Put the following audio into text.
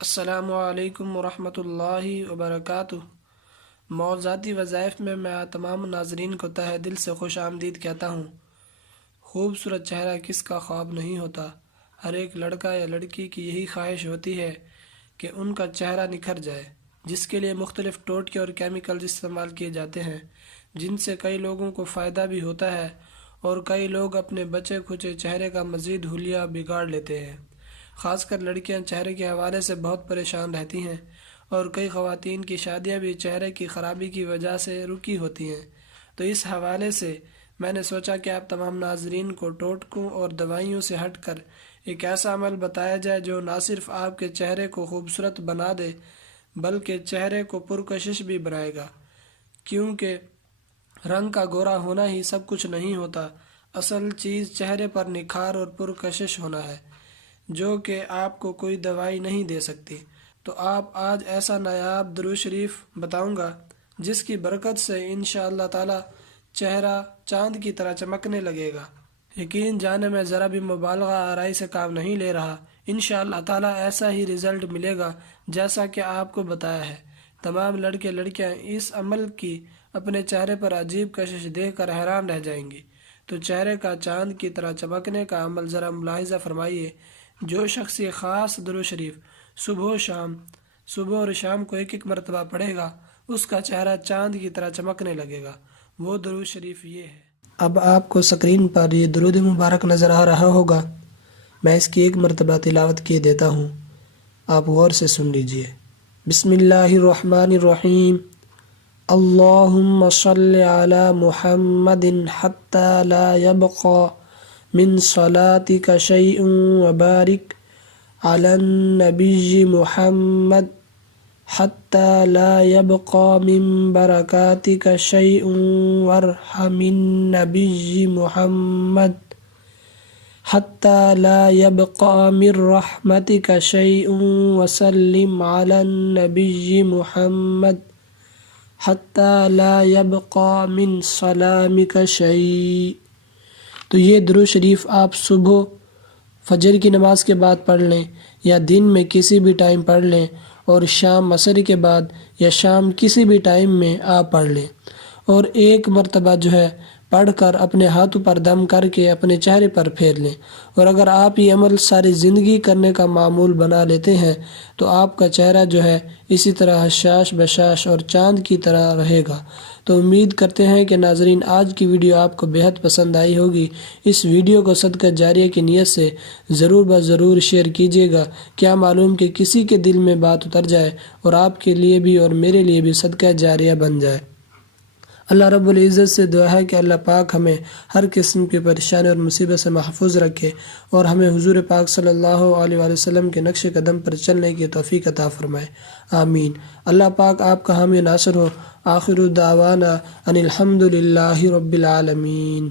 السلام علیکم ورحمۃ اللہ وبرکاتہ۔ موضوعاتی وظائف میں تمام ناظرین کو تہہ دل سے خوش آمدید کہتا ہوں۔ خوبصورت چہرہ کس کا خواب نہیں ہوتا۔ ہر ایک لڑکا یا لڑکی کی یہی خواہش ہوتی ہے کہ ان کا چہرہ نکھر جائے، جس کے لیے مختلف ٹوٹکے اور کیمیکلز استعمال کیے جاتے ہیں، جن سے کئی لوگوں کو فائدہ بھی ہوتا ہے اور کئی لوگ اپنے بچے کھچے چہرے کا مزید حلیہ بگاڑ لیتے ہیں۔ خاص کر لڑکیاں چہرے کے حوالے سے بہت پریشان رہتی ہیں اور کئی خواتین کی شادیاں بھی چہرے کی خرابی کی وجہ سے رکی ہوتی ہیں۔ تو اس حوالے سے میں نے سوچا کہ آپ تمام ناظرین کو ٹوٹکوں اور دوائیوں سے ہٹ کر ایک ایسا عمل بتایا جائے جو نہ صرف آپ کے چہرے کو خوبصورت بنا دے بلکہ چہرے کو پرکشش بھی بنائے گا، کیونکہ رنگ کا گورا ہونا ہی سب کچھ نہیں ہوتا، اصل چیز چہرے پر نکھار اور پرکشش ہونا ہے، جو کہ آپ کو کوئی دوائی نہیں دے سکتی۔ تو آپ آج ایسا نایاب درود شریف بتاؤں گا جس کی برکت سے انشاءاللہ تعالی چہرہ چاند کی طرح چمکنے لگے گا۔ یقین جانے میں ذرا بھی مبالغہ آرائی سے کام نہیں لے رہا، انشاءاللہ تعالی ایسا ہی رزلٹ ملے گا جیسا کہ آپ کو بتایا ہے۔ تمام لڑکے لڑکیاں اس عمل کی اپنے چہرے پر عجیب کشش دیکھ کر حیران رہ جائیں گے۔ تو چہرے کا چاند کی طرح چمکنے کا عمل ذرا ملاحظہ فرمائیے۔ جو شخص یہ خاص درود شریف صبح اور شام کو ایک مرتبہ پڑھے گا، اس کا چہرہ چاند کی طرح چمکنے لگے گا۔ وہ درود شریف یہ ہے۔ اب آپ کو سکرین پر یہ درود مبارک نظر آ رہا ہوگا، میں اس کی ایک مرتبہ تلاوت کیے دیتا ہوں، آپ غور سے سن لیجئے۔ بسم اللہ الرحمن الرحیم۔ اللہم صل علی محمد حتی لا یبقى من صلاتك شيء وبارك على النبي محمد حتى لا يبقى من بركاتك شيء وارحم النبي محمد حتى لا يبقى من رحمتك شيء وسلم على النبي محمد حتى لا يبقى من سلامك شيء۔ تو یہ درود شریف آپ صبح فجر کی نماز کے بعد پڑھ لیں یا دن میں کسی بھی ٹائم پڑھ لیں، اور شام عصر کے بعد یا شام کسی بھی ٹائم میں آپ پڑھ لیں، اور ایک مرتبہ جو ہے پڑھ کر اپنے ہاتھوں پر دم کر کے اپنے چہرے پر پھیر لیں۔ اور اگر آپ یہ عمل ساری زندگی کرنے کا معمول بنا لیتے ہیں تو آپ کا چہرہ جو ہے اسی طرح حشاش بشاش اور چاند کی طرح رہے گا۔ تو امید کرتے ہیں کہ ناظرین آج کی ویڈیو آپ کو بہت پسند آئی ہوگی۔ اس ویڈیو کو صدقہ جاریہ کی نیت سے ضرور شیئر کیجیے گا، کیا معلوم کہ کسی کے دل میں بات اتر جائے اور آپ کے لیے بھی اور میرے لیے بھی صدقہ جاریہ بن جائے۔ اللہ رب العزت سے دعا ہے کہ اللہ پاک ہمیں ہر قسم کی پریشانی اور مصیبت سے محفوظ رکھے اور ہمیں حضور پاک صلی اللہ علیہ وآلہ وسلم کے نقش قدم پر چلنے کی توفیق عطا فرمائے، آمین۔ اللہ پاک آپ کا حامی ناصر ہو۔ آخر دعوانا ان الحمد للہ رب العالمین۔